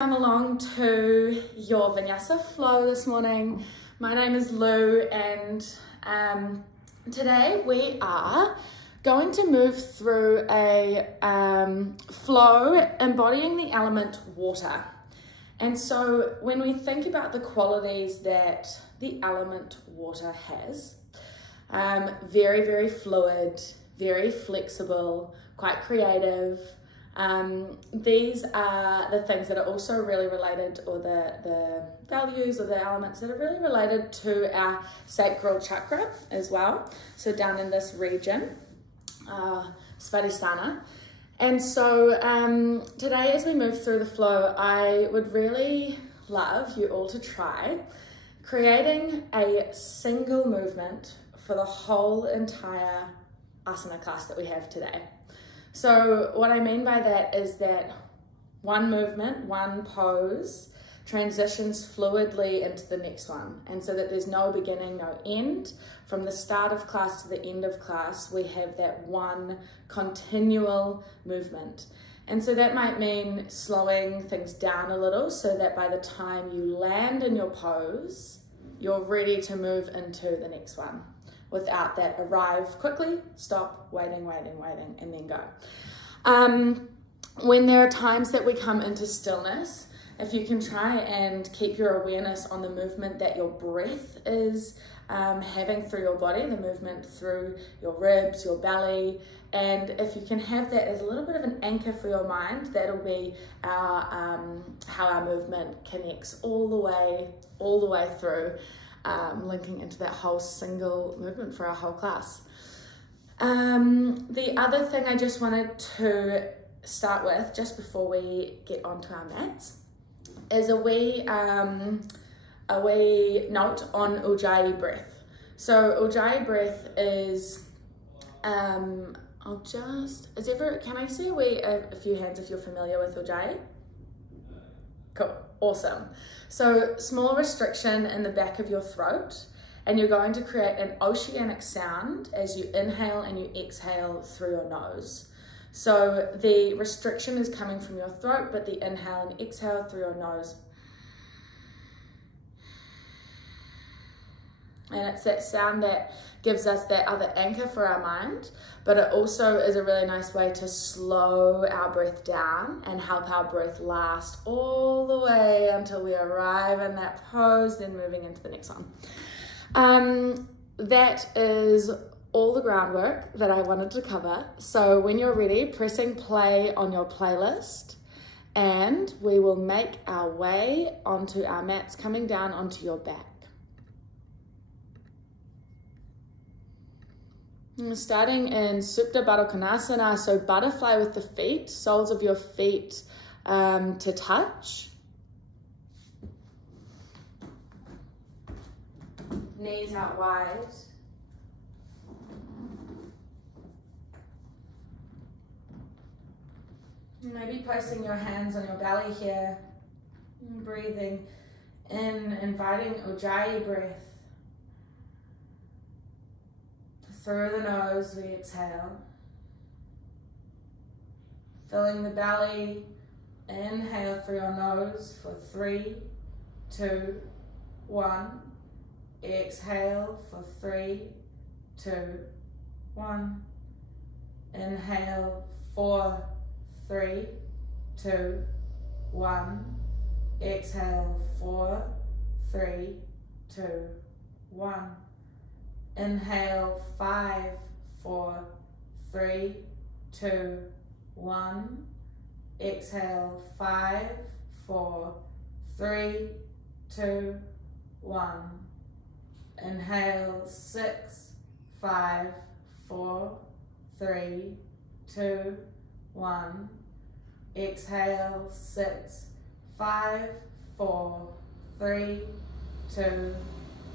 Come along to your Vinyasa Flow this morning. My name is Lou, and today we are going to move through a flow embodying the element water. And so when we think about the qualities that the element water has, very, very fluid, very flexible, quite creative. These are the things that are also really related, or the values or the elements that are really related to our sacral chakra as well. So down in this region, Svadhisthana. And so today as we move through the flow, I would really love you all to try creating a single movement for the whole entire asana class that we have today. So what I mean by that is that one movement, one pose transitions fluidly into the next one. And so that there's no beginning, no end. From the start of class to the end of class, we have that one continual movement. And so that might mean slowing things down a little so that by the time you land in your pose, you're ready to move into the next one. Without that arrive quickly, stop, waiting, and then go. When there are times that we come into stillness, if you can try and keep your awareness on the movement that your breath is having through your body, the movement through your ribs, your belly, and if you can have that as a little bit of an anchor for your mind, that'll be our how our movement connects all the way through. Linking into that whole single movement for our whole class. The other thing I just wanted to start with, just before we get onto our mats, is a wee note on Ujjayi Breath. So Ujjayi Breath is, can I see a few hands if you're familiar with Ujjayi? Cool, awesome. So small restriction in the back of your throat, and you're going to create an oceanic sound as you inhale and you exhale through your nose. So the restriction is coming from your throat, but the inhale and exhale through your nose. And it's that sound that gives us that other anchor for our mind, but it also is a really nice way to slow our breath down and help our breath last all the way until we arrive in that pose, then moving into the next one. That is all the groundwork that I wanted to cover. So when you're ready, pressing play on your playlist, and we will make our way onto our mats, coming down onto your back. Starting in Supta Baddha Konasana, so butterfly with the feet, soles of your feet to touch. Knees out wide. Maybe placing your hands on your belly here. Breathing in, inviting Ujjayi Breath. Through the nose, we exhale. Filling the belly, inhale through your nose for 3, 2, 1. Exhale for 3, 2, 1. Inhale, 4, 3, 2, 1. Exhale, 4, 3, 2, 1. Inhale, 5, 4, 3, 2, 1. Exhale, 5, 4, 3, 2, 1. Inhale, 6, 5, 4, 3, 2, 1. Exhale, 6, 5, 4, 3, 2,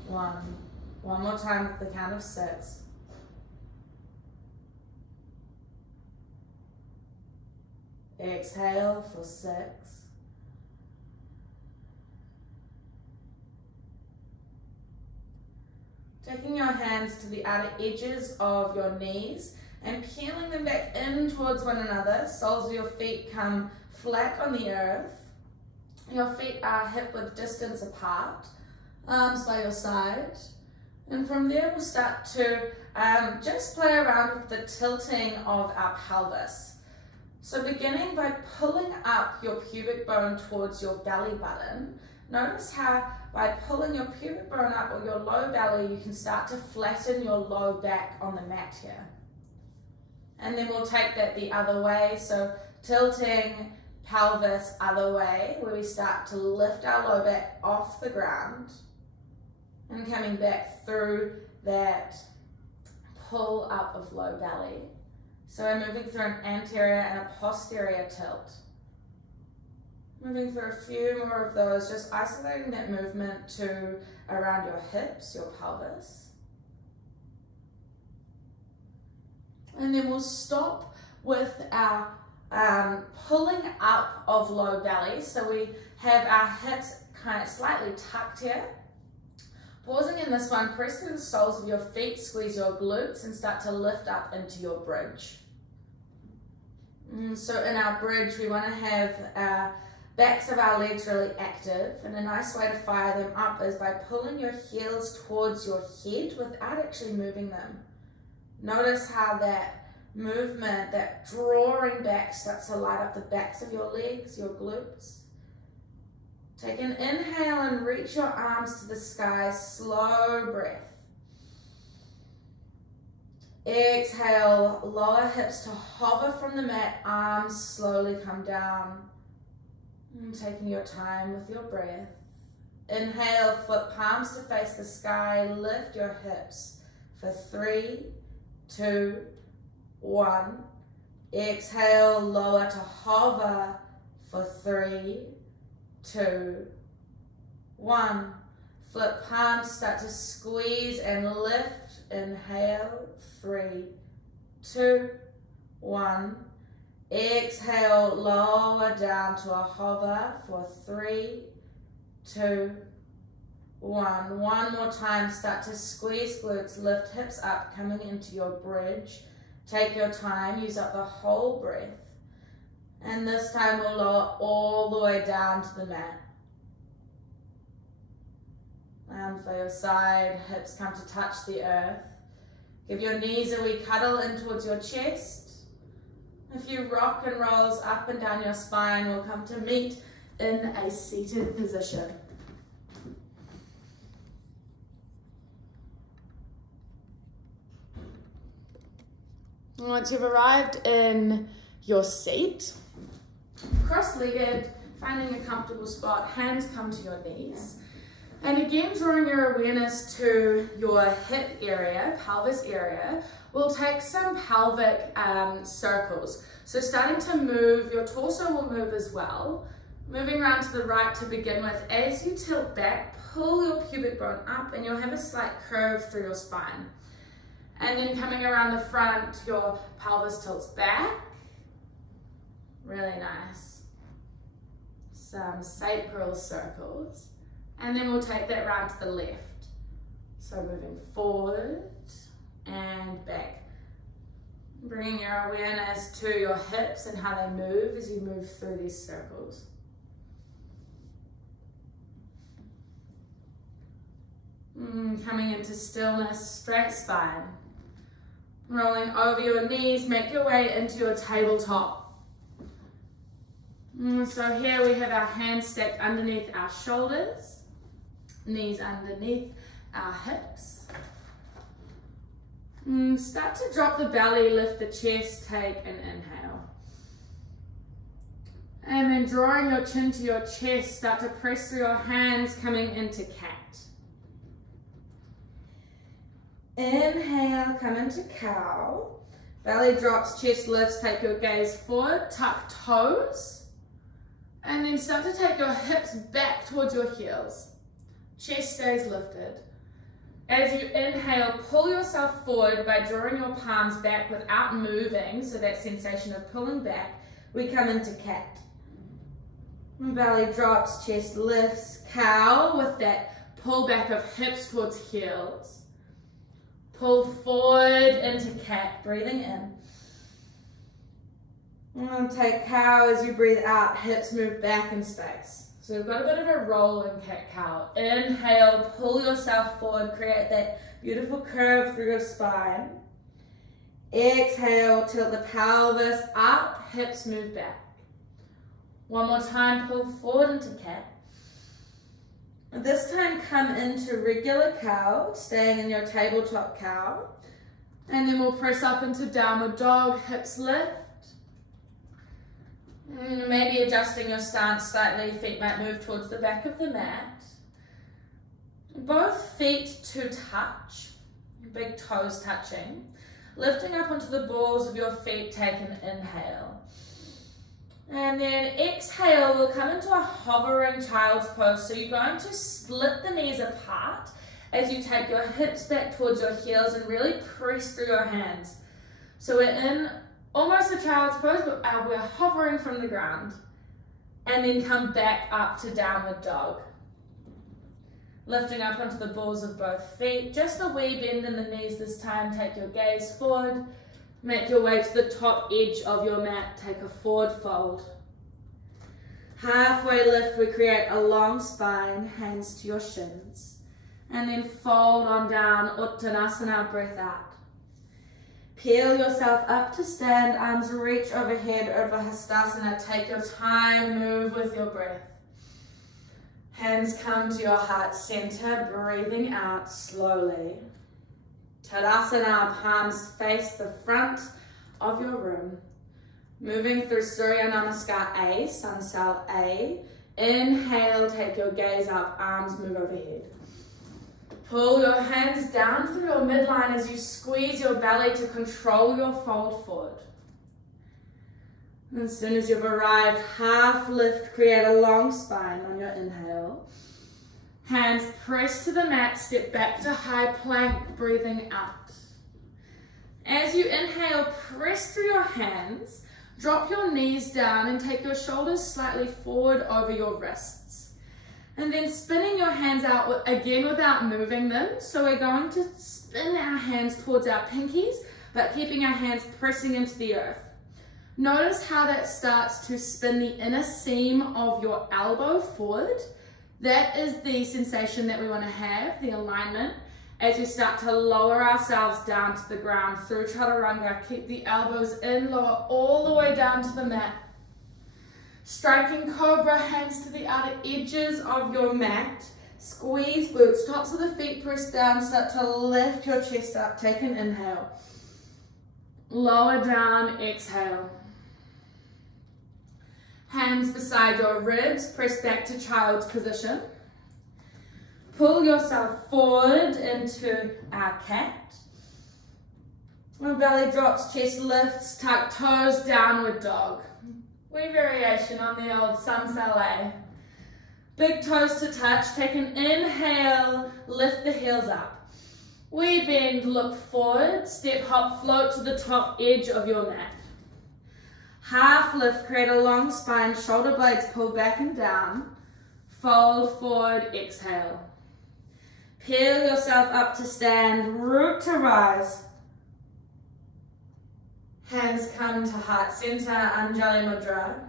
1. One more time at the count of 6. Exhale for 6. Taking your hands to the outer edges of your knees and peeling them back in towards one another. Soles of your feet come flat on the earth. Your feet are hip-width distance apart, arms by your side. And from there we'll start to just play around with the tilting of our pelvis. So beginning by pulling up your pubic bone towards your belly button, notice how by pulling your pubic bone up or your low belly, you can start to flatten your low back on the mat here. And then we'll take that the other way, so tilting pelvis other way, where we start to lift our low back off the ground and coming back through that pull up of low belly. So we're moving through an anterior and a posterior tilt. Moving through a few more of those, just isolating that movement to around your hips, your pelvis. And then we'll stop with our pulling up of low belly. So we have our hips kind of slightly tucked here. Pausing in this one, press through the soles of your feet, squeeze your glutes and start to lift up into your bridge. So in our bridge, we want to have our backs of our legs really active, and a nice way to fire them up is by pulling your heels towards your head without actually moving them. Notice how that movement, that drawing back, starts to light up the backs of your legs, your glutes. Take an inhale and reach your arms to the sky, slow breath. Exhale, lower hips to hover from the mat, arms slowly come down. And taking your time with your breath. Inhale, foot palms to face the sky, lift your hips for 3, 2, 1. Exhale, lower to hover for 3, 2, 1. Flip palms, start to squeeze and lift. Inhale, 3, 2, 1. Exhale, lower down to a hover for 3, 2, 1. One more time, start to squeeze glutes, lift hips up, coming into your bridge. Take your time, use up the whole breath. And this time we'll lower all the way down to the mat. Arms by your side, hips come to touch the earth. Give your knees a wee cuddle in towards your chest. A few rock and rolls up and down your spine will come to meet in a seated position. Once you've arrived in your seat, cross-legged, finding a comfortable spot, hands come to your knees. And again, drawing your awareness to your hip area, pelvis area, we'll take some pelvic circles. So starting to move, your torso will move as well. Moving around to the right to begin with. As you tilt back, pull your pubic bone up and you'll have a slight curve through your spine. And then coming around the front, your pelvis tilts back. Really nice. Some sacral circles. And then we'll take that round to the left. So moving forward and back. Bringing your awareness to your hips and how they move as you move through these circles. Coming into stillness, straight spine. Rolling over your knees, make your way into your tabletop. So here we have our hands stacked underneath our shoulders. Knees underneath our hips. Start to drop the belly, lift the chest, take an inhale. And then drawing your chin to your chest, start to press through your hands, coming into cat. Inhale, come into cow. Belly drops, chest lifts, take your gaze forward, tuck toes. And then start to take your hips back towards your heels. Chest stays lifted. As you inhale, pull yourself forward by drawing your palms back without moving, so that sensation of pulling back, we come into cat. Belly drops, chest lifts, cow with that pull back of hips towards heels. Pull forward into cat, breathing in. And take cow as you breathe out, hips move back in space. So we've got a bit of a rolling cat-cow. Inhale, pull yourself forward, create that beautiful curve through your spine. Exhale, tilt the pelvis up, hips move back. One more time, pull forward into cat. This time come into regular cow, staying in your tabletop cow. And then we'll press up into downward dog, hips lift. Maybe adjusting your stance slightly, feet might move towards the back of the mat. Both feet to touch, big toes touching. Lifting up onto the balls of your feet, take an inhale. And then exhale, we'll come into a hovering child's pose. So you're going to split the knees apart as you take your hips back towards your heels and really press through your hands. So we're in almost a child's pose, but we're hovering from the ground. And then come back up to downward dog. Lifting up onto the balls of both feet. Just a wee bend in the knees this time. Take your gaze forward. Make your way to the top edge of your mat. Take a forward fold. Halfway lift, we create a long spine, hands to your shins. And then fold on down, Uttanasana, breath out. Peel yourself up to stand, arms reach overhead, Svadhisthana. Take your time, move with your breath. Hands come to your heart center, breathing out slowly. Tadasana, palms face the front of your room. Moving through Surya Namaskar A, sun cell A. Inhale, take your gaze up, arms move overhead. Pull your hands down through your midline as you squeeze your belly to control your fold forward. As soon as you've arrived, half lift, create a long spine on your inhale. Hands press to the mat, step back to high plank, breathing out. As you inhale, press through your hands, drop your knees down and take your shoulders slightly forward over your wrists. And then spinning your hands out again without moving them. So we're going to spin our hands towards our pinkies, but keeping our hands pressing into the earth. Notice how that starts to spin the inner seam of your elbow forward. That is the sensation that we want to have, the alignment, as we start to lower ourselves down to the ground through Chaturanga. Keep the elbows in, lower all the way down to the mat. Striking cobra, hands to the outer edges of your mat. Squeeze glutes, tops of the feet press down, start to lift your chest up. Take an inhale. Lower down, exhale. Hands beside your ribs, press back to child's position. Pull yourself forward into our cat. When belly drops, chest lifts, tuck toes, downward dog. Wee variation on the old sun cell A. Big toes to touch, take an inhale, lift the heels up. Wee bend, look forward, step hop, float to the top edge of your mat. Half lift, create a long spine, shoulder blades pull back and down. Fold forward, exhale. Peel yourself up to stand, root to rise. Hands come to heart center, Ujjayi Mudra.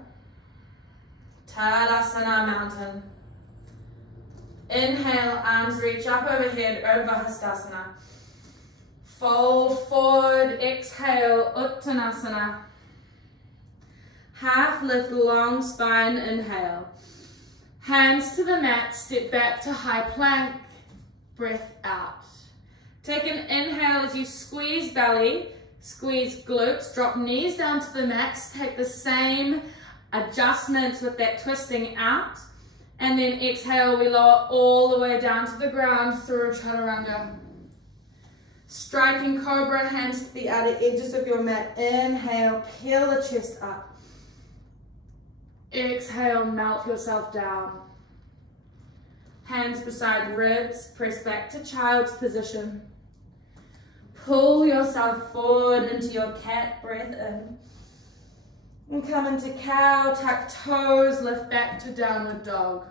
Tadasana, mountain. Inhale, arms reach up overhead, Svadhisthana. Fold forward, exhale, Uttanasana. Half lift, long spine, inhale. Hands to the mat, step back to high plank, breath out. Take an inhale as you squeeze belly, squeeze glutes, drop knees down to the mat, take the same adjustments with that twisting out, and then exhale, we lower all the way down to the ground through Chaturanga. Striking cobra, hands to the outer edges of your mat. Inhale, peel the chest up. Exhale, melt yourself down. Hands beside ribs, press back to child's position. Pull yourself forward into your cat, breath in. And come into cow, tuck toes, lift back to downward dog.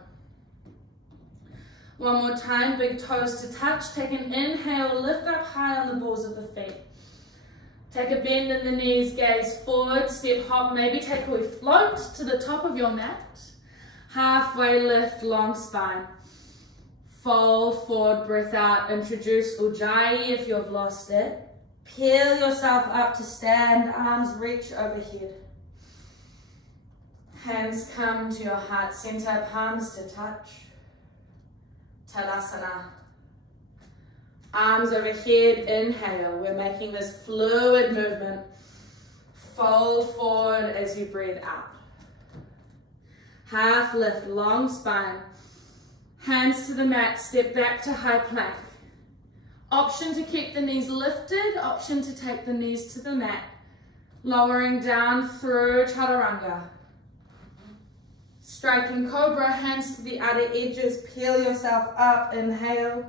One more time, big toes to touch. Take an inhale, lift up high on the balls of the feet. Take a bend in the knees, gaze forward, step hop, maybe take a wee float to the top of your mat. Halfway lift, long spine. Fold forward, breath out. Introduce Ujjayi if you've lost it. Peel yourself up to stand, arms reach overhead. Hands come to your heart center, palms to touch. Tadasana. Arms overhead, inhale. We're making this fluid movement. Fold forward as you breathe out. Half lift, long spine. Hands to the mat, step back to high plank. Option to keep the knees lifted, option to take the knees to the mat. Lowering down through Chaturanga. Striking cobra, hands to the outer edges, peel yourself up, inhale.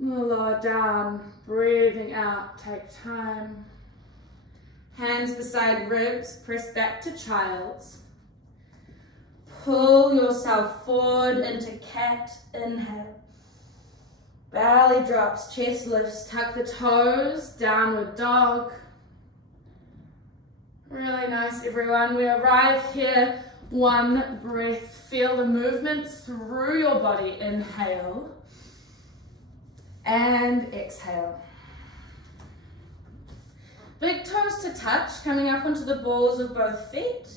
Lower down, breathing out, take time. Hands beside ribs, press back to child's. Pull yourself forward into cat, inhale. Belly drops, chest lifts, tuck the toes, downward dog. Really nice, everyone. We arrive here, one breath. Feel the movement through your body. Inhale and exhale. Big toes to touch, coming up onto the balls of both feet.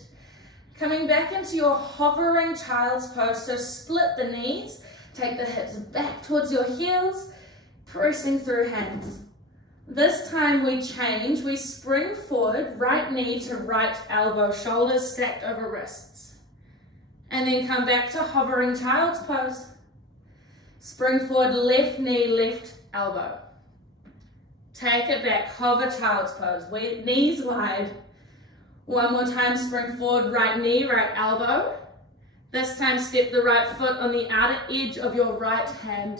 Coming back into your hovering child's pose, so split the knees, take the hips back towards your heels, pressing through hands. This time we change, we spring forward, right knee to right elbow, shoulders stacked over wrists. And then come back to hovering child's pose. Spring forward, left knee, left elbow. Take it back, hover child's pose, knees wide. One more time, spring forward, right knee, right elbow. This time, step the right foot on the outer edge of your right hand.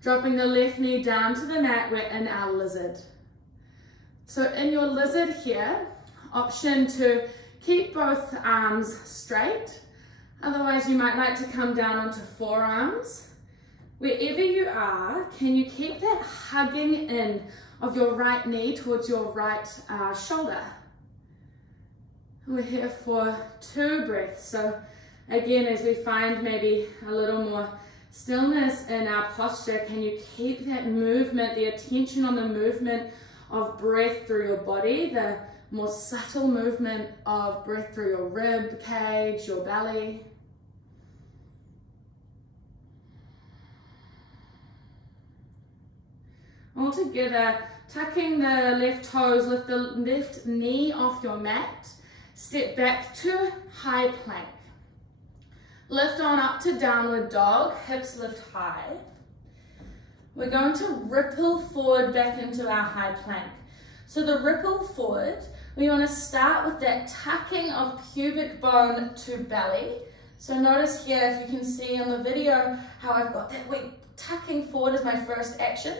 Dropping the left knee down to the mat, we're in our lizard. So in your lizard here, option to keep both arms straight. Otherwise, you might like to come down onto forearms. Wherever you are, can you keep that hugging in of your right knee towards your right shoulder? We're here for 2 breaths. So again, as we find maybe a little more stillness in our posture, can you keep that movement, the attention on the movement of breath through your body, the more subtle movement of breath through your rib cage, your belly. All together, tucking the left toes, lift the left knee off your mat. Step back to high plank. Lift on up to downward dog, hips lift high. We're going to ripple forward back into our high plank. So the ripple forward, we want to start with that tucking of pubic bone to belly. So notice here, if you can see on the video, how I've got that weight tucking forward as my first action.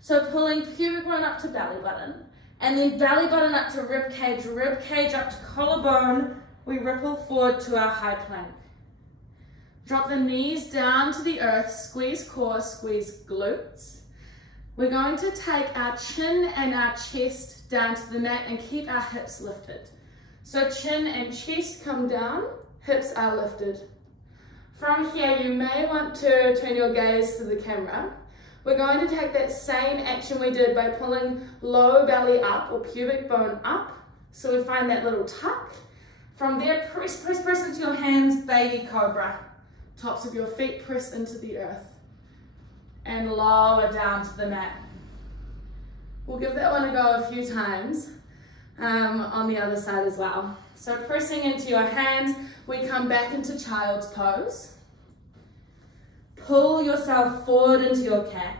So pulling pubic bone up to belly button. And then belly button up to rib cage up to collarbone. We ripple forward to our high plank. Drop the knees down to the earth, squeeze core, squeeze glutes. We're going to take our chin and our chest down to the mat and keep our hips lifted. So chin and chest come down, hips are lifted. From here, you may want to turn your gaze to the camera. We're going to take that same action we did by pulling low belly up or pubic bone up. So we find that little tuck. From there, press into your hands, baby cobra. Tops of your feet press into the earth. And lower down to the mat. We'll give that one a go a few times on the other side as well. So pressing into your hands, we come back into child's pose. Pull yourself forward into your cat.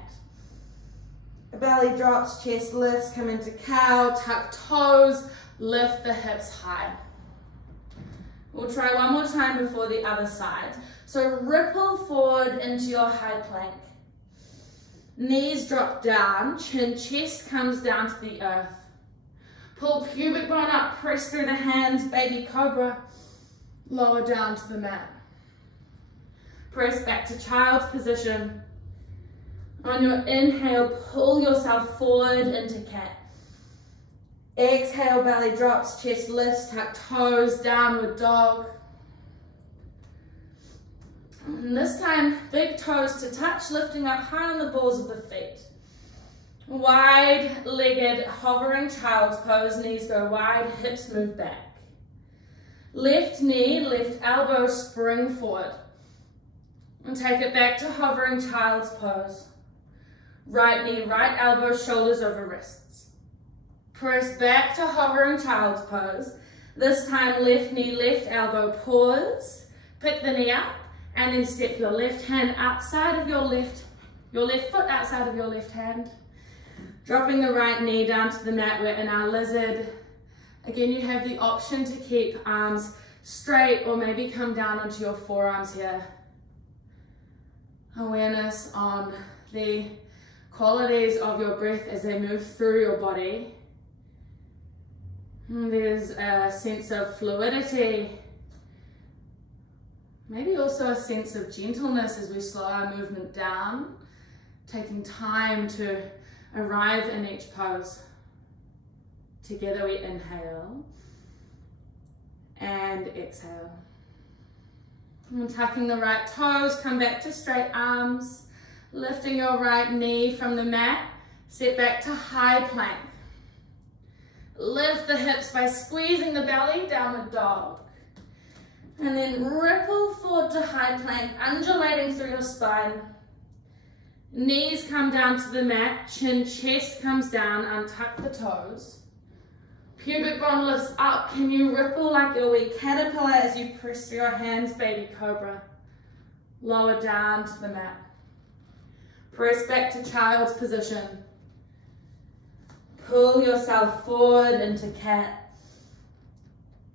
Belly drops, chest lifts, come into cow, tuck toes, lift the hips high. We'll try one more time before the other side. So ripple forward into your high plank. Knees drop down, chin, chest comes down to the earth. Pull pubic bone up, press through the hands, baby cobra, lower down to the mat. Press back to child's position. On your inhale, pull yourself forward into cat. Exhale, belly drops, chest lifts, tuck toes, downward dog. And this time, big toes to touch, lifting up high on the balls of the feet. Wide-legged, hovering child's pose, knees go wide, hips move back. Left knee, left elbow, spring forward. And take it back to hovering child's pose. Right knee, right elbow, shoulders over wrists. Press back to hovering child's pose. This time, left knee, left elbow, pause. Pick the knee up, and then step your left hand outside of your left foot outside of your left hand. Dropping the right knee down to the mat. We're in our lizard. Again, you have the option to keep arms straight or maybe come down onto your forearms here. Awareness on the qualities of your breath as they move through your body. There's a sense of fluidity. Maybe also a sense of gentleness as we slow our movement down, taking time to arrive in each pose. Together we inhale and exhale. And tucking the right toes, come back to straight arms, lifting your right knee from the mat, set back to high plank. Lift the hips by squeezing the belly, downward dog. And then ripple forward to high plank, undulating through your spine. Knees come down to the mat, chin, chest comes down, untuck the toes. Pubic bone lifts up. Can you ripple like a wee caterpillar as you press through your hands, baby cobra? Lower down to the mat. Press back to child's position. Pull yourself forward into cat.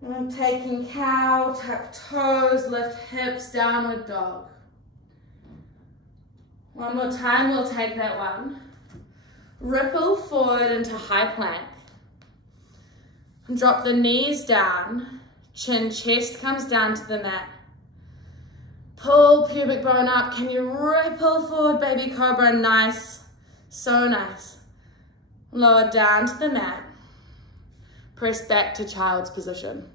And taking cow, tuck toes, lift hips, downward dog. One more time, we'll take that one. Ripple forward into high plank. And drop the knees down, chin, chest comes down to the mat. Pull pubic bone up. Can you ripple forward, baby cobra? Nice, so nice. Lower down to the mat. Press back to child's position.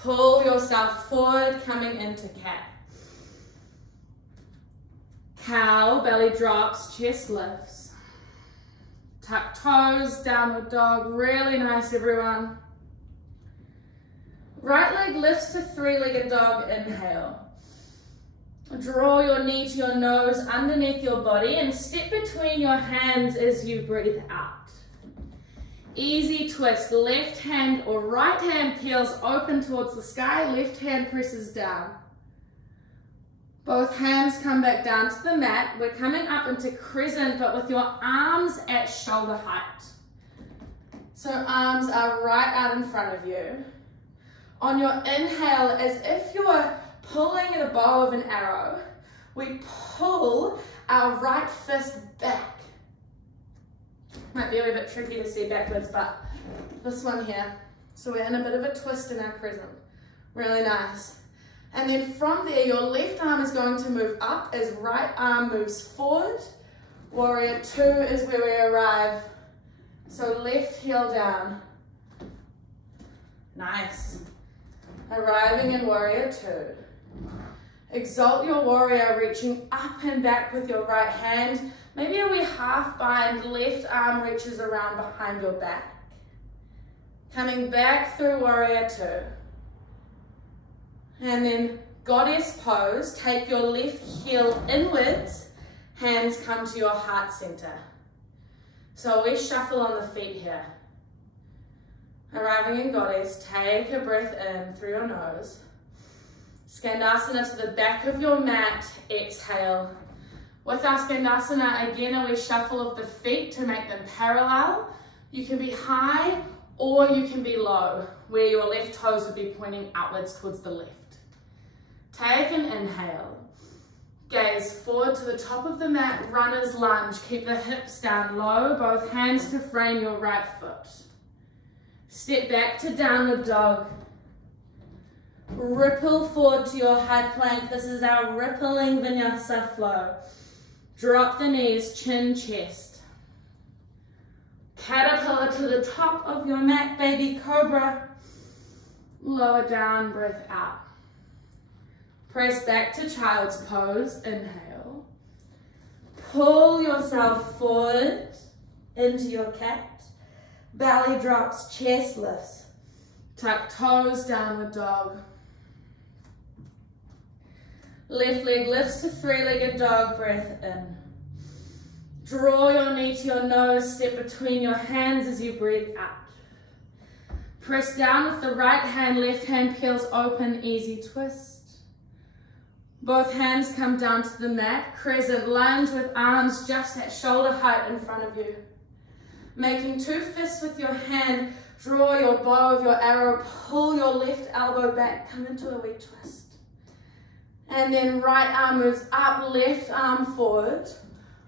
Pull yourself forward, coming into cat. Cow, belly drops, chest lifts. Tuck toes, downward dog, really nice everyone. Right leg lifts to three-legged dog, inhale. Draw your knee to your nose underneath your body and step between your hands as you breathe out. Easy twist, left hand or right hand peels open towards the sky, left hand presses down. Both hands come back down to the mat. We're coming up into crescent, but with your arms at shoulder height. So arms are right out in front of you. On your inhale, as if you're pulling the bow of an arrow, we pull our right fist back. Might be a little bit tricky to see backwards, but this one here. So we're in a bit of a twist in our crescent. Really nice. And then from there, your left arm is going to move up as right arm moves forward. Warrior two is where we arrive. So left heel down. Nice. Arriving in warrior two. Exalt your warrior, reaching up and back with your right hand. Maybe a wee half bind, left arm reaches around behind your back. Coming back through warrior two. And then goddess pose, take your left heel inwards, hands come to your heart center. So we shuffle on the feet here. Arriving in goddess, take a breath in through your nose. Skandasana to the back of your mat, exhale. With our Skandasana, again, we shuffle of the feet to make them parallel. You can be high or you can be low, where your left toes would be pointing outwards towards the left. Take an inhale. Gaze forward to the top of the mat, runner's lunge. Keep the hips down low, both hands to frame your right foot. Step back to downward dog. Ripple forward to your high plank. This is our rippling Vinyasa Flow. Drop the knees, chin, chest. Caterpillar to the top of your mat, baby cobra. Lower down, breath out. Press back to child's pose, inhale. Pull yourself forward into your cat. Belly drops, chest lifts. Tuck toes, downward dog. Left leg lifts to three-legged dog, breath in. Draw your knee to your nose, step between your hands as you breathe out. Press down with the right hand, left hand peels open, easy twist. Both hands come down to the mat, crescent lunge with arms just at shoulder height in front of you. Making two fists with your hand, draw your bow of your arrow, pull your left elbow back, come into a wee twist. And then right arm moves up, left arm forward.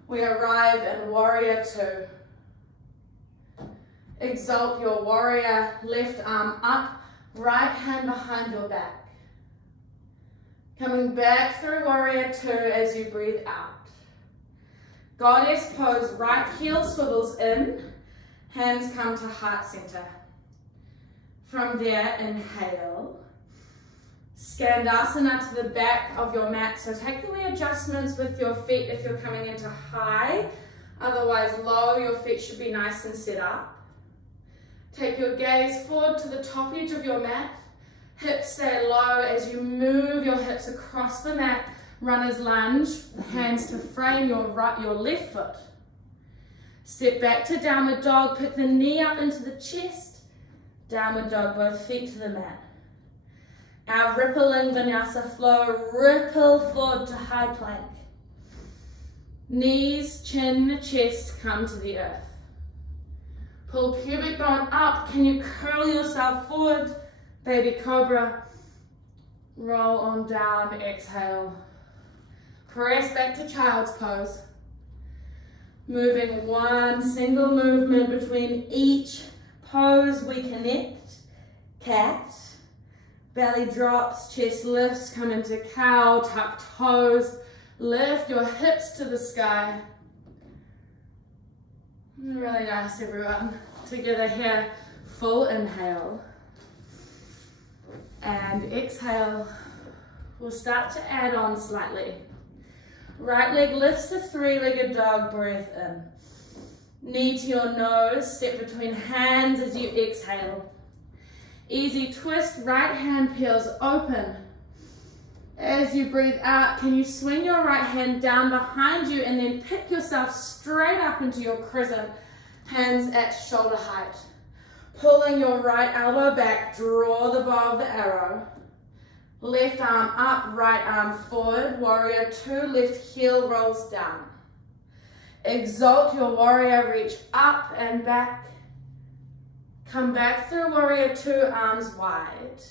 We arrive in warrior two. Exalt your warrior, left arm up, right hand behind your back. Coming back through warrior two as you breathe out. Goddess pose, right heel swivels in, hands come to heart center. From there, inhale. Skandasana to the back of your mat. So take the wee adjustments with your feet if you're coming into high. Otherwise, low, your feet should be nice and set up. Take your gaze forward to the top edge of your mat. Hips stay low as you move your hips across the mat. Runner's lunge, hands to frame your left foot. Step back to downward dog, pick the knee up into the chest. Downward dog, both feet to the mat. Our rippling Vinyasa Flow, ripple forward to high plank. Knees, chin, chest come to the earth. Pull pubic bone up. Can you curl yourself forward? Baby cobra. Roll on down, exhale. Press back to child's pose. Moving one single movement between each pose, we connect. Cat. Belly drops, chest lifts, come into cow, tuck toes, lift your hips to the sky. Really nice, everyone. Together here, full inhale. And exhale. We'll start to add on slightly. Right leg lifts to three-legged dog, breath in. Knee to your nose, step between hands as you exhale. Easy twist, right hand peels open. As you breathe out, can you swing your right hand down behind you and then pick yourself straight up into your crescent, hands at shoulder height. Pulling your right elbow back, draw the bow of the arrow. Left arm up, right arm forward, warrior two, left heel rolls down. Exalt your warrior, reach up and back. Come back through warrior two, arms wide.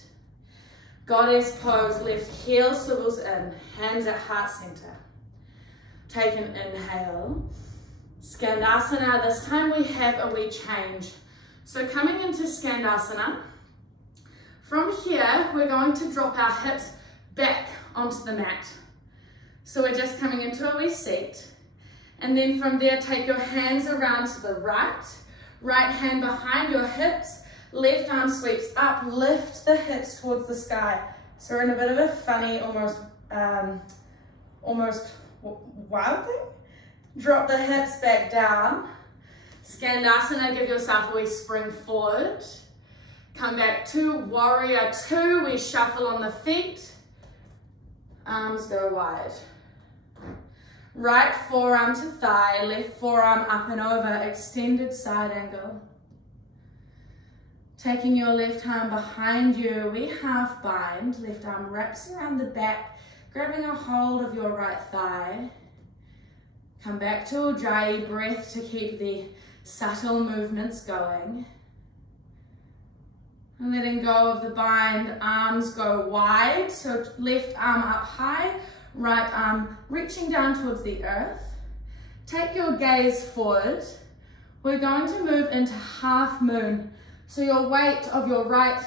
Goddess pose, left heel swivels in, hands at heart center. Take an inhale. Skandasana, this time we have a wee change. So coming into Skandasana, from here, we're going to drop our hips back onto the mat. So we're just coming into a wee seat. And then from there, take your hands around to the right. Right hand behind your hips, left arm sweeps up, lift the hips towards the sky. So we're in a bit of a funny, almost wild thing. Drop the hips back down. Skandasana, give yourself a wee spring forward. Come back to warrior two, we shuffle on the feet. Arms go wide. Right forearm to thigh, left forearm up and over, extended side angle. Taking your left arm behind you, we half bind, left arm wraps around the back, grabbing a hold of your right thigh. Come back to Ujjayi Breath to keep the subtle movements going. And letting go of the bind, arms go wide, so left arm up high, right arm reaching down towards the earth. Take your gaze forward. We're going to move into half moon. So your weight of your right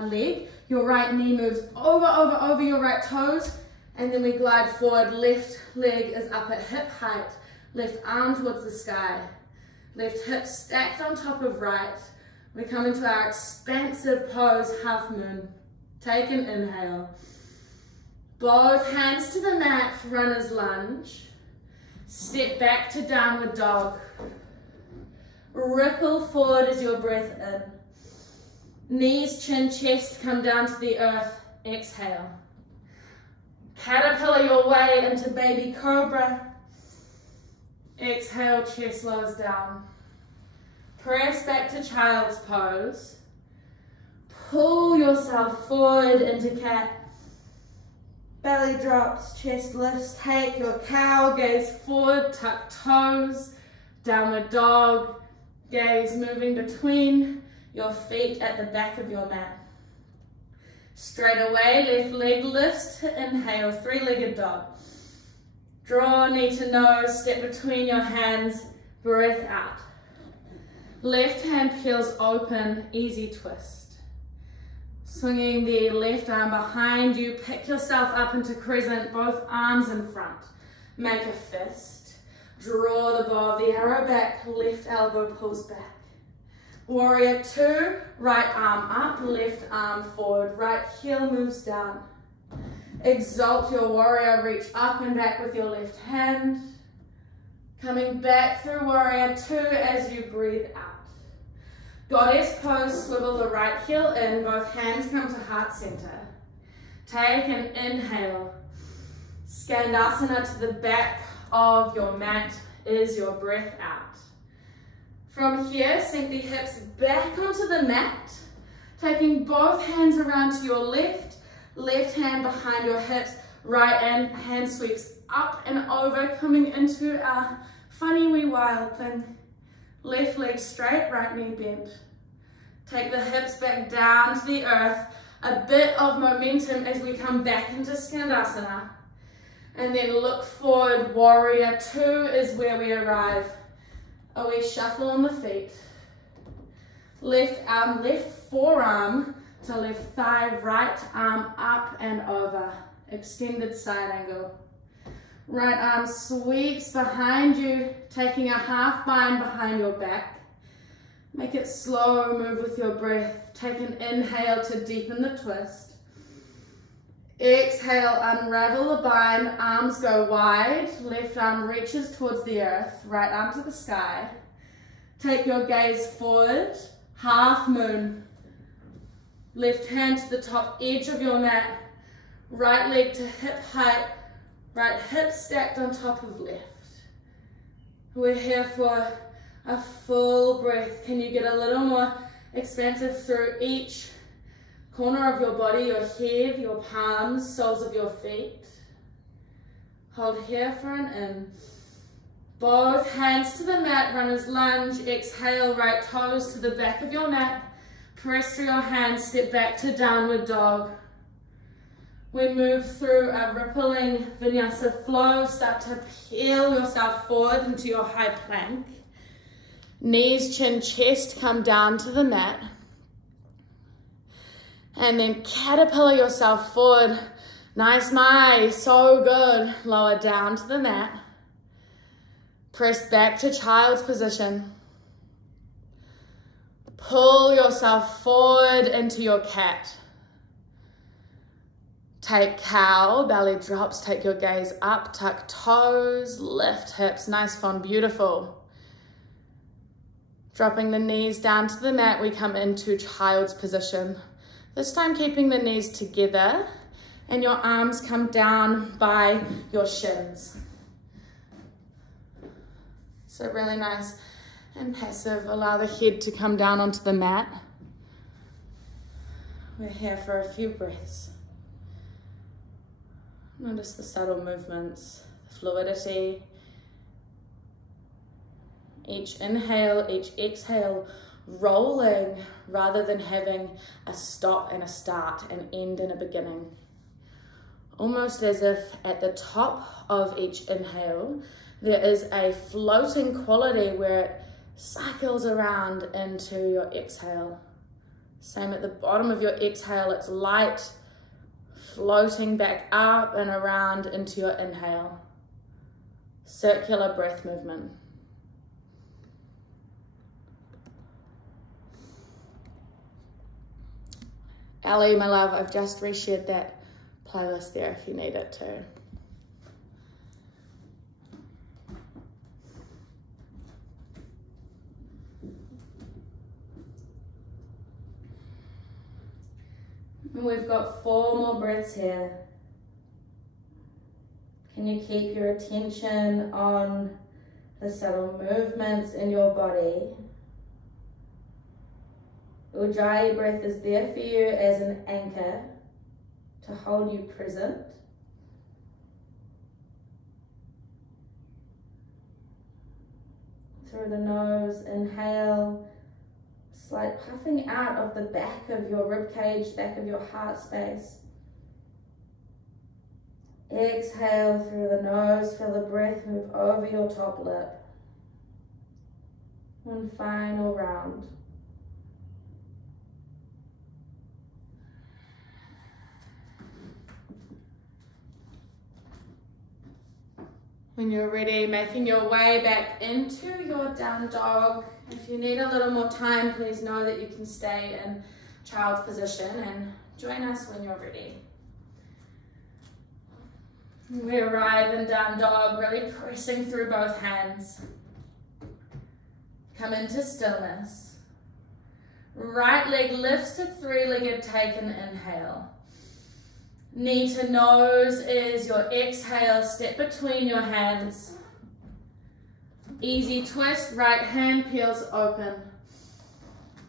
leg, your right knee moves over your right toes, and then we glide forward. Left leg is up at hip height, left arm towards the sky. Left hip stacked on top of right. We come into our expansive pose, half moon. Take an inhale. Both hands to the mat, runner's lunge. Step back to downward dog. Ripple forward as your breath in. Knees, chin, chest come down to the earth. Exhale. Caterpillar your way into baby cobra. Exhale, chest lowers down. Press back to child's pose. Pull yourself forward into cat. Belly drops, chest lifts. Take your cow, gaze forward, tuck toes. Downward dog, gaze moving between your feet at the back of your mat. Straight away, left leg lifts to inhale, three-legged dog. Draw knee to nose, step between your hands, breath out. Left hand peels open, easy twist. Swinging the left arm behind you, pick yourself up into crescent, both arms in front. Make a fist. Draw the bow of the arrow back, left elbow pulls back. Warrior two, right arm up, left arm forward, right heel moves down. Exalt your warrior, reach up and back with your left hand. Coming back through warrior two as you breathe out. Goddess pose, swivel the right heel in, both hands come to heart center. Take an inhale. Skandasana to the back of your mat is your breath out. From here, sink the hips back onto the mat, taking both hands around to your left hand behind your hips, right hand sweeps up and over, coming into our funny wee wild thing. Left leg straight, right knee bent. Take the hips back down to the earth, a bit of momentum as we come back into Skandasana. And then look forward, warrior two is where we arrive. A wee shuffle on the feet. Left arm, left forearm to left thigh, right arm up and over. Extended side angle. Right arm sweeps behind you, taking a half bind behind your back. Make it slow, move with your breath. Take an inhale to deepen the twist. Exhale, unravel the bind, arms go wide, left arm reaches towards the earth, right arm to the sky. Take your gaze forward, half moon. Left hand to the top edge of your mat, right leg to hip height, right hip stacked on top of left. We're here for a full breath. Can you get a little more expansive through each corner of your body, your head, your palms, soles of your feet. Hold here for an in. Both hands to the mat, runner's lunge. Exhale, right toes to the back of your mat. Press through your hands, step back to downward dog. We move through a rippling Vinyasa Flow. Start to peel yourself forward into your high plank. Knees, chin, chest come down to the mat. And then caterpillar yourself forward. Nice, Mai, so good. Lower down to the mat. Press back to child's position. Pull yourself forward into your cat. Take cow, belly drops, take your gaze up, tuck toes, lift hips, nice, fun, beautiful. Dropping the knees down to the mat, we come into child's position. This time keeping the knees together and your arms come down by your shins. So really nice and passive. Allow the head to come down onto the mat. We're here for a few breaths. Notice the subtle movements, the fluidity. Each inhale, each exhale, rolling rather than having a stop and a start, an end and a beginning. Almost as if at the top of each inhale, there is a floating quality where it cycles around into your exhale. Same at the bottom of your exhale, it's light, floating back up and around into your inhale. Circular breath movement. Ali, my love, I've just reshared that playlist there if you need it too. And we've got 4 more breaths here. Can you keep your attention on the subtle movements in your body? Ujjayi breath is there for you as an anchor to hold you present. Through the nose, inhale, slight puffing out of the back of your rib cage, back of your heart space. Exhale through the nose, feel the breath move over your top lip. One final round. When you're ready, making your way back into your down dog. If you need a little more time, please know that you can stay in child's position and join us when you're ready. We arrive in down dog, really pressing through both hands. Come into stillness. Right leg lifts to 3-legged, take an inhale. Knee to nose is your exhale, step between your hands. Easy twist, right hand peels open.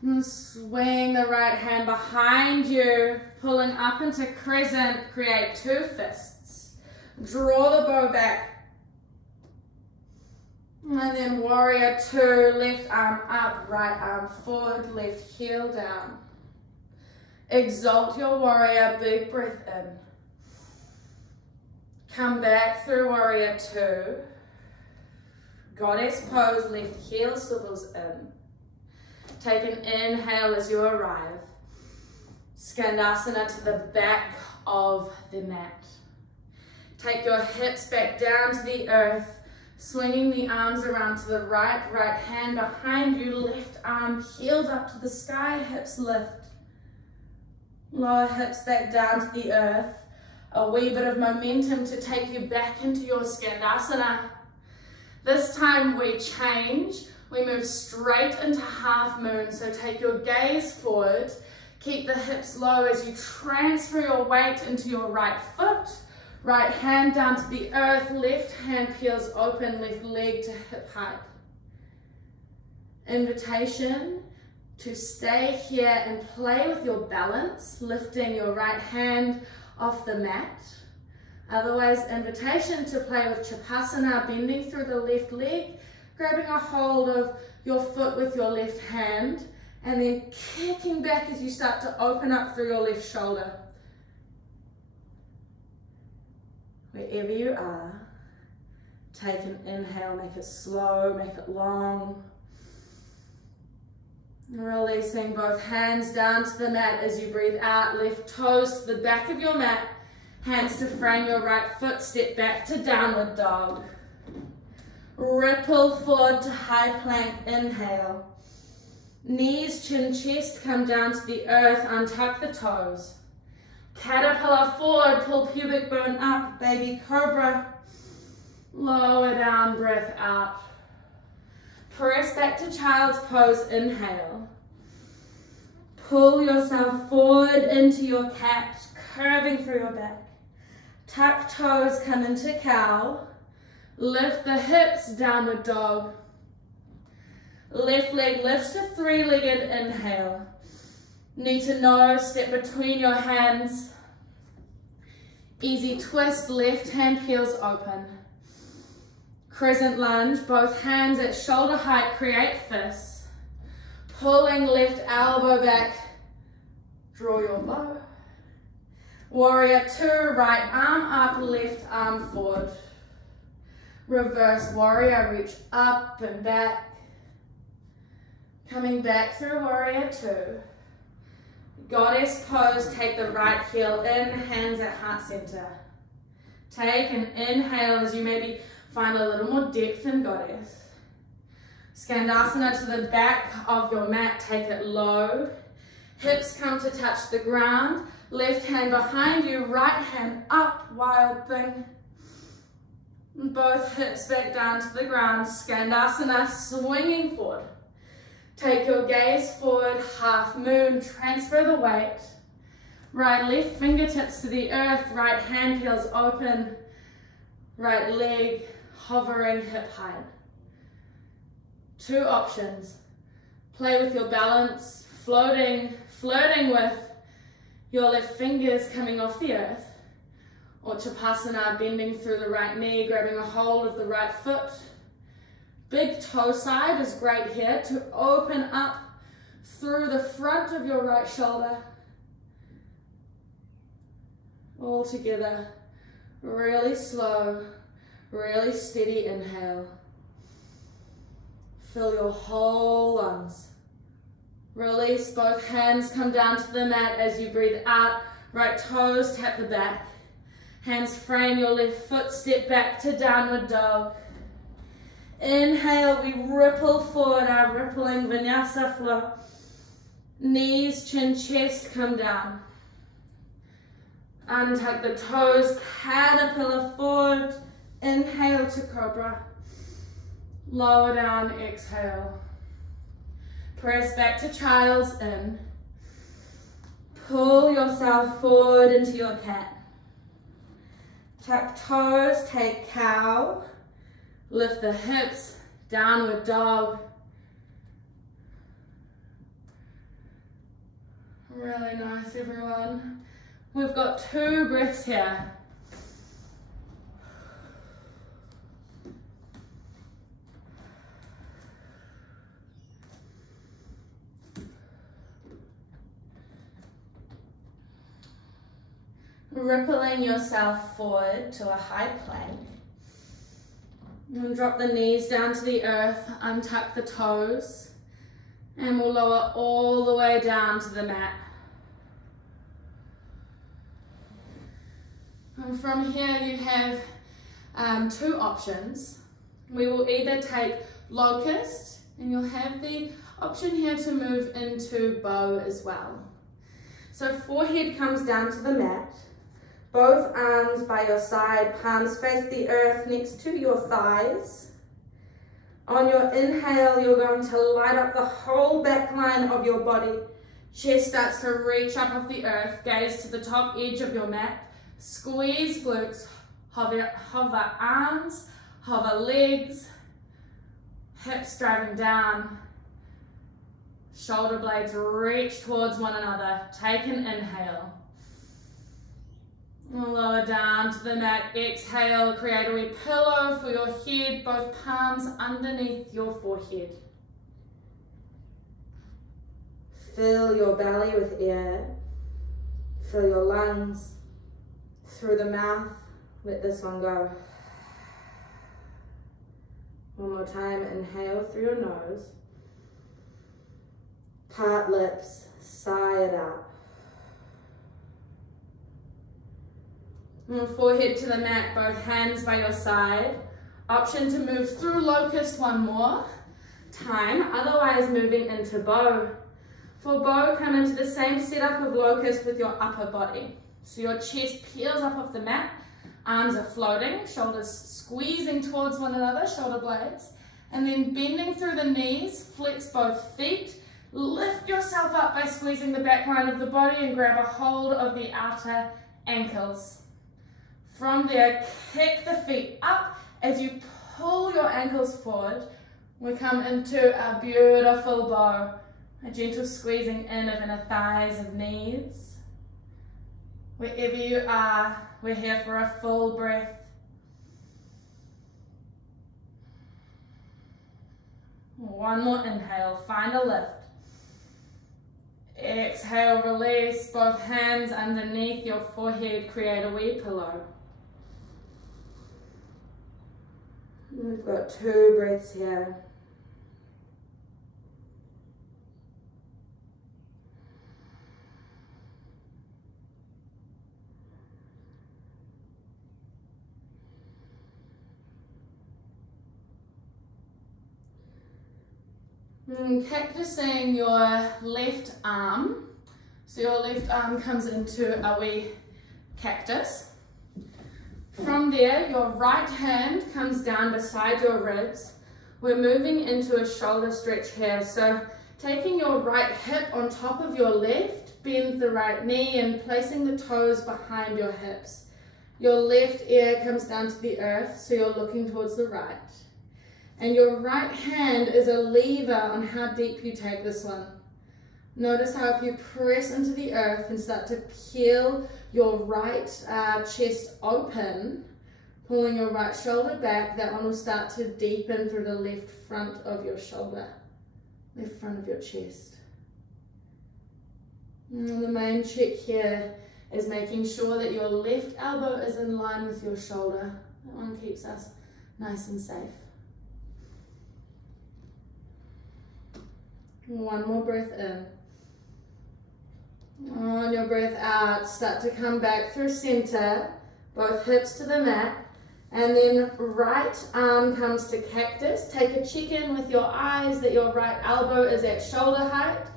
And swing the right hand behind you, pulling up into crescent, create 2 fists. Draw the bow back. And then warrior 2, left arm up, right arm forward, left heel down. Exalt your warrior, big breath in. Come back through warrior 2. Goddess pose, left heel swivels in. Take an inhale as you arrive. Skandasana to the back of the mat. Take your hips back down to the earth, swinging the arms around to the right hand behind you, left arm heeled up to the sky, hips lift. Lower hips back down to the earth. A wee bit of momentum to take you back into your Skandasana. This time we change. We move straight into half moon. So take your gaze forward. Keep the hips low as you transfer your weight into your right foot. Right hand down to the earth. Left hand peels open. Left leg to hip height. Invitation to stay here and play with your balance, lifting your right hand off the mat. Otherwise, invitation to play with Shavasana, bending through the left leg, grabbing a hold of your foot with your left hand, and then kicking back as you start to open up through your left shoulder. Wherever you are, take an inhale, make it slow, make it long. Releasing both hands down to the mat as you breathe out, left toes to the back of your mat, hands to frame your right foot, step back to downward dog. Ripple forward to high plank, inhale. Knees, chin, chest come down to the earth, untuck the toes. Caterpillar forward, pull pubic bone up, baby cobra. Lower down, breath out. Press back to child's pose, inhale. Pull yourself forward into your cat, curving through your back. Tuck toes, come into cow. Lift the hips, downward dog. Left leg lifts to 3-legged, inhale. Knee to nose, step between your hands. Easy twist, left hand peels open. Crescent lunge, both hands at shoulder height, create fists. Pulling left elbow back, draw your bow. Warrior 2, right arm up, left arm forward. Reverse warrior, reach up and back. Coming back through warrior 2. Goddess pose, take the right heel in, hands at heart center. Take an inhale as you maybe find a little more depth in goddess. Skandasana to the back of your mat, take it low. Hips come to touch the ground. Left hand behind you, right hand up, wild thing. Both hips back down to the ground. Skandasana, swinging forward. Take your gaze forward, half moon, transfer the weight. Right left fingertips to the earth, right hand peels open. Right leg hovering hip height. Two options. Play with your balance, flirting with your left fingers coming off the earth. Or Shavasana, bending through the right knee, grabbing a hold of the right foot. Big toe side is great here to open up through the front of your right shoulder. All together, really slow, really steady inhale. Fill your whole lungs. Release, both hands come down to the mat as you breathe out. Right toes tap the back. Hands frame your left foot, step back to downward dog. Inhale, we ripple forward, our rippling Vinyasa Flow. Knees, chin, chest come down. Untuck the toes, caterpillar forward. Inhale to cobra. Lower down, exhale. Press back to child's in. Pull yourself forward into your cat. Tuck toes, take cow. Lift the hips, downward dog. Really nice, everyone. We've got 2 breaths here. Rippling yourself forward to a high plank. And drop the knees down to the earth, untuck the toes, and we'll lower all the way down to the mat. And from here you have 2 options. We will either take locust, and you'll have the option here to move into bow as well. So forehead comes down to the mat. Both arms by your side, palms face the earth next to your thighs. On your inhale, you're going to light up the whole back line of your body. Chest starts to reach up off the earth, gaze to the top edge of your mat. Squeeze glutes, hover arms, hover legs, hips driving down. Shoulder blades reach towards one another. Take an inhale. Lower down to the mat, exhale, create a wee pillow for your head, both palms underneath your forehead. Fill your belly with air, fill your lungs, through the mouth, let this one go. One more time, inhale through your nose, part lips, sigh it out. And forehead to the mat, both hands by your side. Option to move through locust one more time, otherwise moving into bow. For bow, come into the same setup of locust with your upper body. So your chest peels up off the mat, arms are floating, shoulders squeezing towards one another, shoulder blades, and then bending through the knees, flex both feet, lift yourself up by squeezing the back line of the body and grab a hold of the outer ankles. From there, kick the feet up as you pull your ankles forward. We come into a beautiful bow, a gentle squeezing in of inner thighs and knees. Wherever you are, we're here for a full breath. One more inhale, find a lift. Exhale, release both hands underneath your forehead, create a wee pillow. We've got 2 breaths here. Cactusing your left arm So your left arm comes into a wee cactus. From there, your right hand comes down beside your ribs. We're moving into a shoulder stretch here. So taking your right hip on top of your left, bend the right knee and placing the toes behind your hips. Your left ear comes down to the earth, so you're looking towards the right. And your right hand is a lever on how deep you take this one. Notice how if you press into the earth and start to peel your right chest open, pulling your right shoulder back, that one will start to deepen through the left front of your shoulder, left front of your chest. And the main check here is making sure that your left elbow is in line with your shoulder. That one keeps us nice and safe. One more breath in. On your breath out, start to come back through center, both hips to the mat, and then right arm comes to cactus. Take a check-in with your eyes that your right elbow is at shoulder height,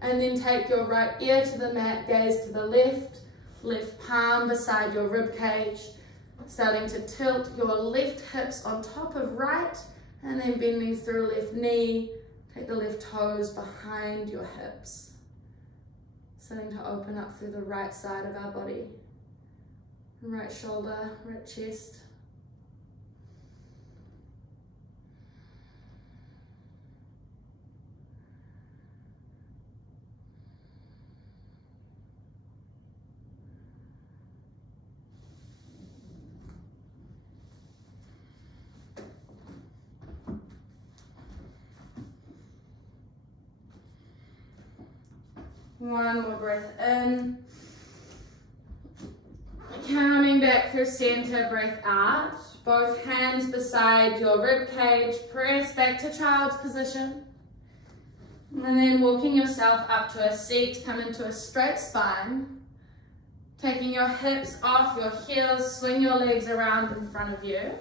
and then take your right ear to the mat, gaze to the left, left palm beside your rib cage, starting to tilt your left hips on top of right, and then bending through left knee, take the left toes behind your hips. Starting to open up through the right side of our body. Right shoulder, right chest. One more breath in. Coming back through center, breath out. Both hands beside your rib cage. Press back to child's position. And then walking yourself up to a seat, come into a straight spine. Taking your hips off your heels, swing your legs around in front of you.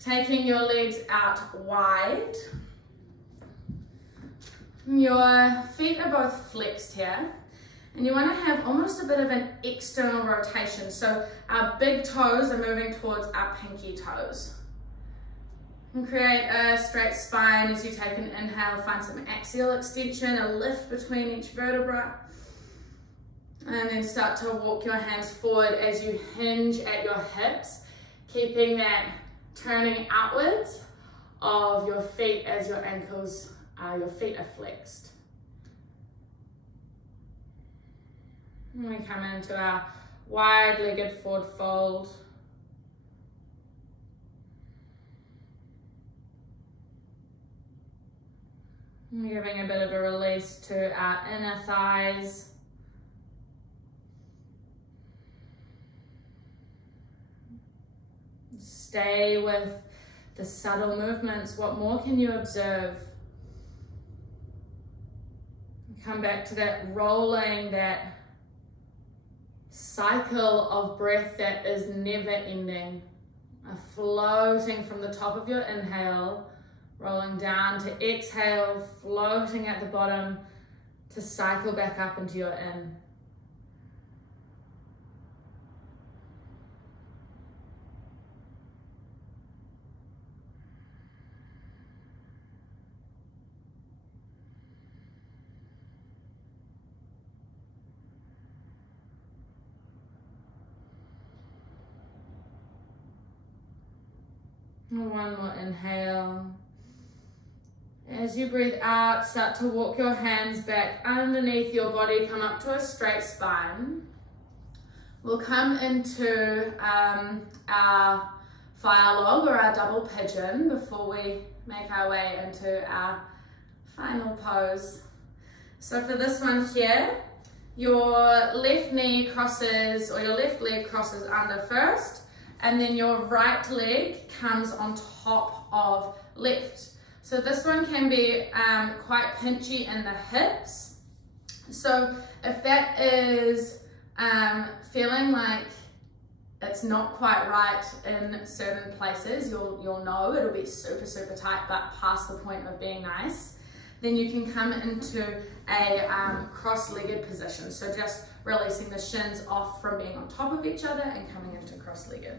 Taking your legs out wide. Your feet are both flexed here, and you want to have almost a bit of an external rotation. So our big toes are moving towards our pinky toes. And create a straight spine as you take an inhale, find some axial extension, a lift between each vertebra. And then start to walk your hands forward as you hinge at your hips, keeping that turning outwards of your feet as your ankles your feet are flexed. And we come into our wide-legged forward fold. And giving a bit of a release to our inner thighs. Stay with the subtle movements. What more can you observe? Come back to that rolling, that cycle of breath that is never ending. Floating from the top of your inhale, rolling down to exhale, floating at the bottom to cycle back up into your in. One more inhale. As you breathe out, start to walk your hands back underneath your body, come up to a straight spine. We'll come into our fire log or our double pigeon before we make our way into our final pose. So for this one here, your left knee crosses, or your left leg crosses under first, and then your right leg comes on top of left. So this one can be quite pinchy in the hips. So if that is feeling like it's not quite right in certain places, you'll know it'll be super, super tight, but past the point of being nice, then you can come into a cross-legged position. So just releasing the shins off from being on top of each other and coming into cross-legged.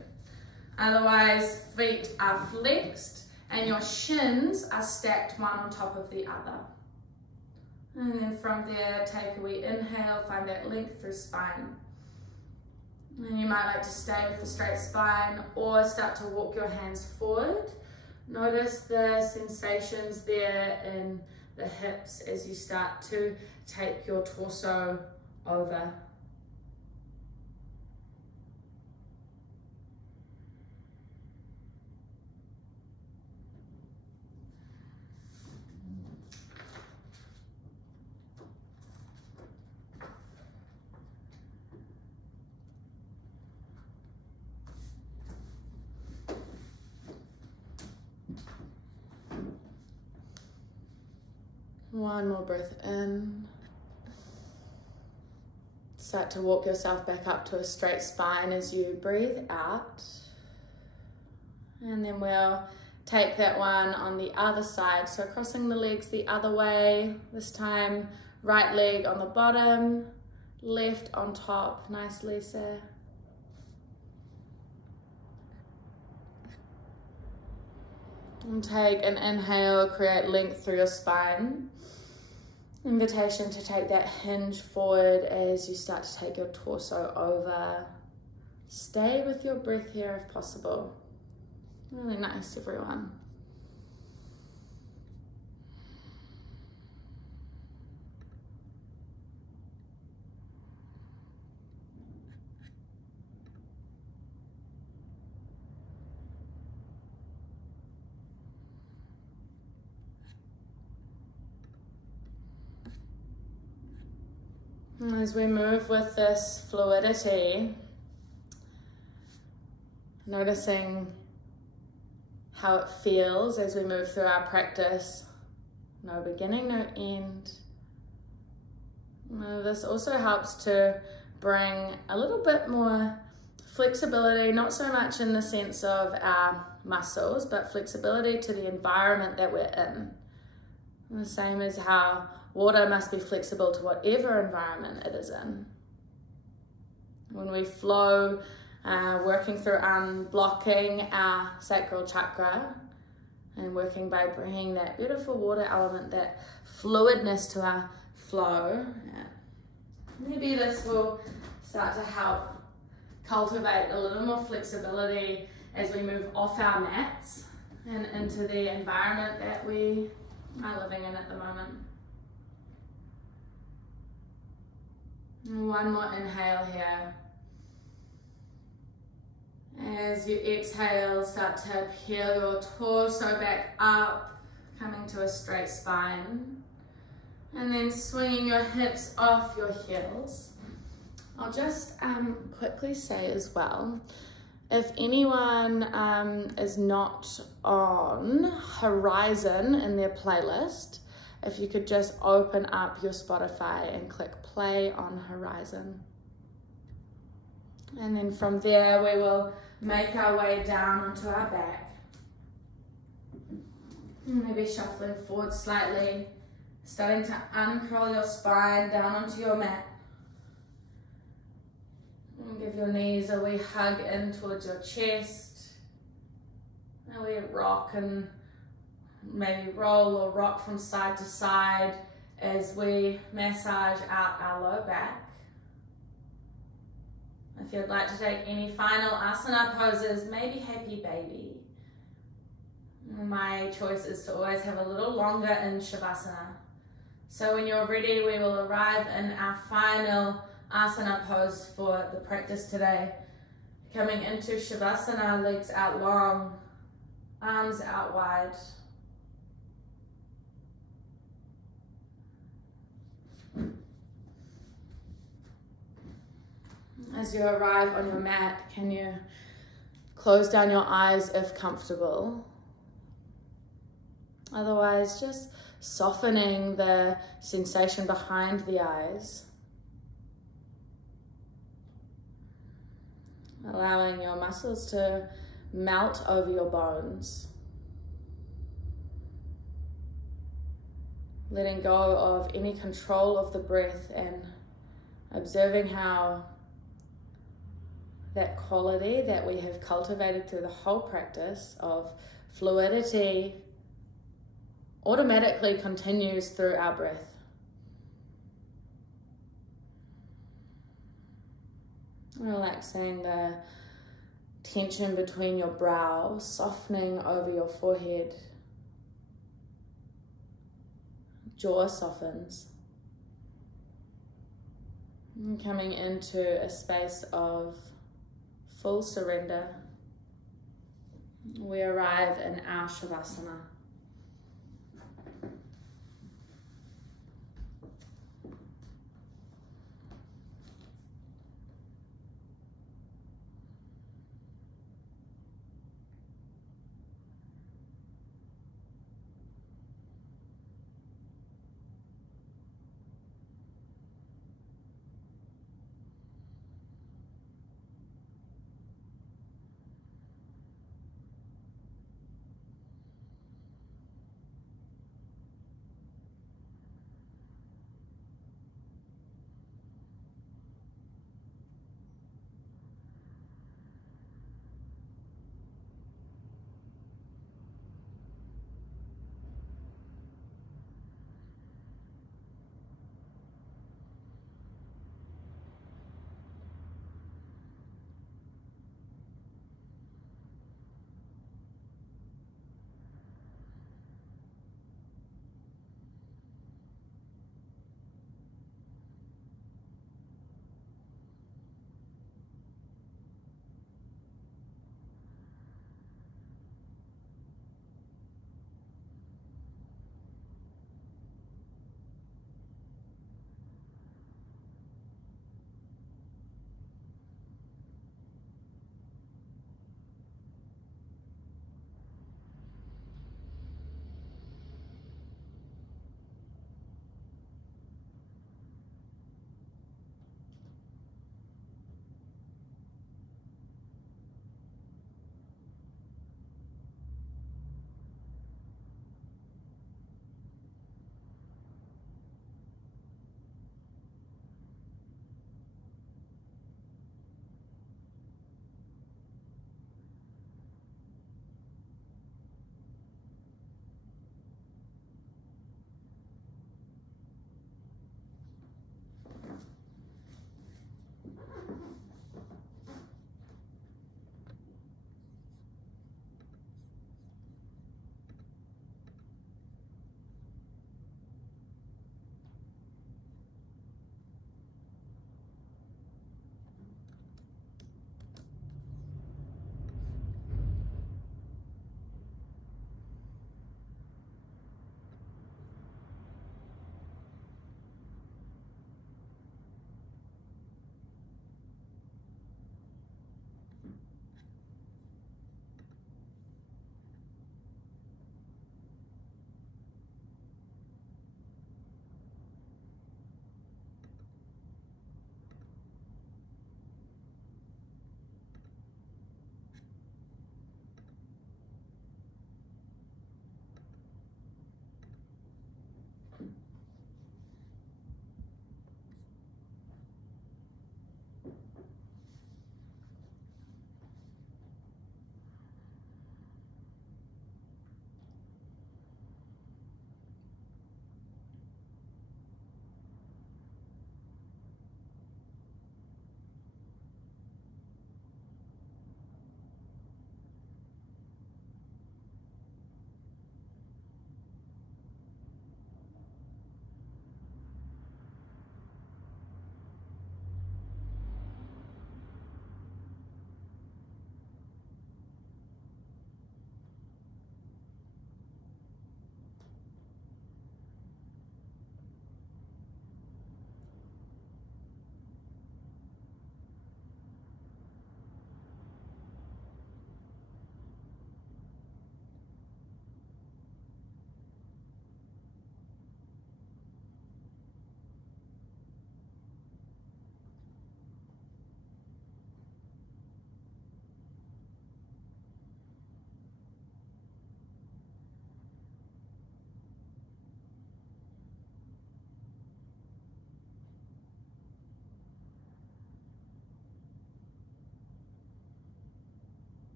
Otherwise, feet are flexed and your shins are stacked one on top of the other. And then from there, take a wee inhale, find that length through spine. And you might like to stay with the straight spine or start to walk your hands forward. Notice the sensations there in the hips as you start to take your torso over. One more breath in. Start to walk yourself back up to a straight spine as you breathe out. And then we'll take that one on the other side. So crossing the legs the other way. This time, right leg on the bottom, left on top. Nice, Lisa. And take an inhale, create length through your spine. Invitation to take that hinge forward as you start to take your torso over. Stay with your breath here if possible. Really nice, everyone. As we move with this fluidity, noticing how it feels as we move through our practice. No beginning, no end. This also helps to bring a little bit more flexibility, not so much in the sense of our muscles, but flexibility to the environment that we're in. And the same as how water must be flexible to whatever environment it is in. When we flow, working through unblocking our sacral chakra and working by bringing that beautiful water element, that fluidness to our flow. Maybe this will start to help cultivate a little more flexibility as we move off our mats and into the environment that we are living in at the moment. One more inhale here. As you exhale, start to peel your torso back up, coming to a straight spine. And then swinging your hips off your heels. I'll just quickly say as well, if anyone is not on Horizon in their playlist, if you could just open up your Spotify and click play on Horizon. And then from there, we will make our way down onto our back. Maybe shuffling forward slightly, starting to uncurl your spine down onto your mat. And give your knees a wee hug in towards your chest. A wee rock and maybe roll or rock from side to side as we massage out our low back. If you'd like to take any final asana poses, maybe happy baby. My choice is to always have a little longer in Shavasana. So when you're ready, we will arrive in our final asana pose for the practice today. Coming into Shavasana, legs out long, arms out wide. As you arrive on your mat, can you close down your eyes if comfortable? Otherwise, just softening the sensation behind the eyes. Allowing your muscles to melt over your bones. letting go of any control of the breath and observing how that quality that we have cultivated through the whole practice of fluidity automatically continues through our breath. Relaxing the tension between your brows, softening over your forehead. Jaw softens. And coming into a space of full surrender. We arrive in our Shavasana.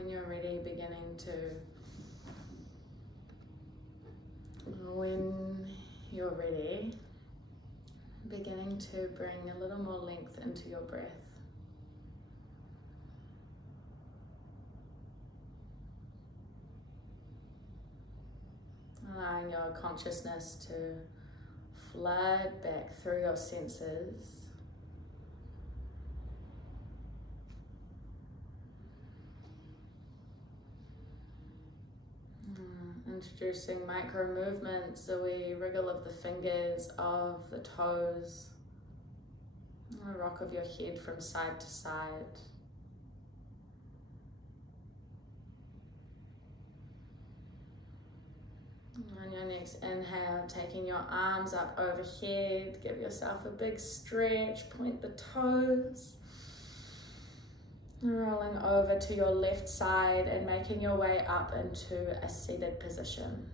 when you're ready, beginning to bring a little more length into your breath. Allowing your consciousness to flood back through your senses. Introducing micro movements, the wee wriggle of the fingers, of the toes, the rock of your head from side to side. On your next inhale, taking your arms up overhead, give yourself a big stretch, point the toes. Rolling over to your left side and making your way up into a seated position.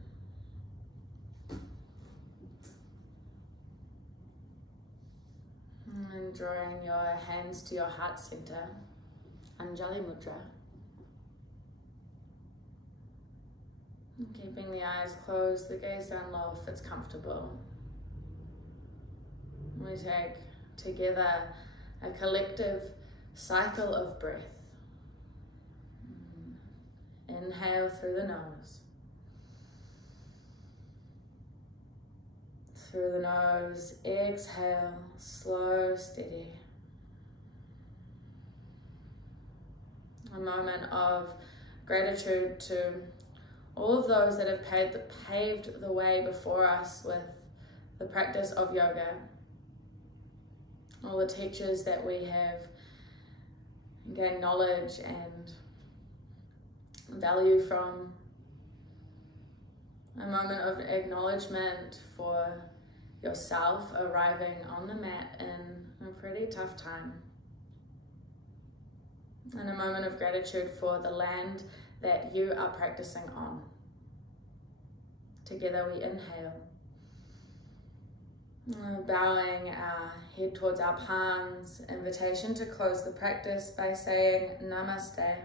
And drawing your hands to your heart center, Ujjayi Mudra. And keeping the eyes closed, the gaze down low if it's comfortable. We take together a collective cycle of breath. Inhale through the nose. Through the nose, exhale, slow, steady. A moment of gratitude to all of those that have paved the way before us with the practice of yoga. All the teachers that we have gained knowledge and value from. A moment of acknowledgement for yourself arriving on the mat in a pretty tough time. And a moment of gratitude for the land that you are practicing on. Together we inhale. Bowing our head towards our palms, invitation to close the practice by saying Namaste.